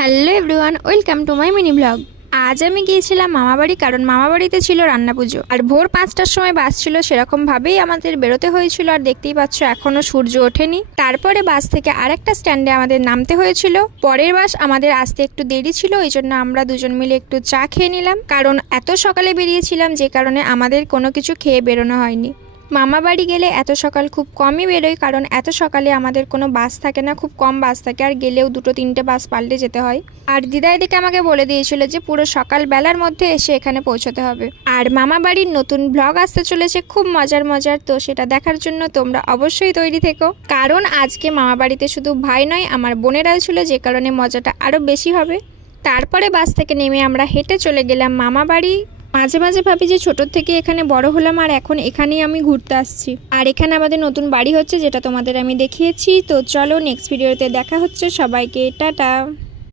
Hello everyone, welcome to my mini blog. আজ আমি গিয়েছিলাম মামাবাড়ি, কারণ মামাবাড়িতে ছিল রান্না পুজো। আর ভোর 5টার সময় বাস ছিল, সেরকমভাবেই আমাদের বেরোতে হয়েছিল। আর দেখতেই পাচ্ছ এখনও সূর্য ওঠেনি। তারপরে বাস থেকে আরেকটা স্ট্যান্ডে আমাদের নামতে হয়েছিল। পরের বাস আমাদের আসতে একটু দেরি ছিল, এই জন্য আমরা দুজন মিলে একটু চা খেয়ে নিলাম। কারণ এত সকালে বেরিয়েছিলাম, যে কারণে আমাদের কোনো কিছু খেয়ে বেরোনো হয়নি। মামা বাড়ি গেলে এত সকাল খুব কমই বেরোয়, কারণ এত সকালে আমাদের কোনো বাস থাকে না, খুব কম বাস থাকে। আর গেলেও 2-3টে বাস পাল্টে যেতে হয়। আর দিদা এদিকে আমাকে বলে দিয়েছিল যে পুরো সকাল বেলার মধ্যে এসে এখানে পৌঁছতে হবে। আর মামা বাড়ির নতুন ব্লগ আসতে চলেছে, খুব মজার। তো সেটা দেখার জন্য তোমরা অবশ্যই তৈরি থেকো, কারণ আজকে মামা বাড়িতে শুধু ভাই নয়, আমার বোনেরাও ছিল, যে কারণে মজাটা আরও বেশি হবে। তারপরে বাস থেকে নেমে আমরা হেঁটে চলে গেলাম মামা বাড়ি। মাঝে মাঝে ভাবি যে ছোটোর থেকে এখানে বড় হলাম, আর এখন এখানেই আমি ঘুরতে আসছি। আর এখানে আমাদের নতুন বাড়ি হচ্ছে, যেটা তোমাদের আমি দেখিয়েছি। তো চলো নেক্সট ভিডিওতে দেখা হচ্ছে, সবাইকে টাটা।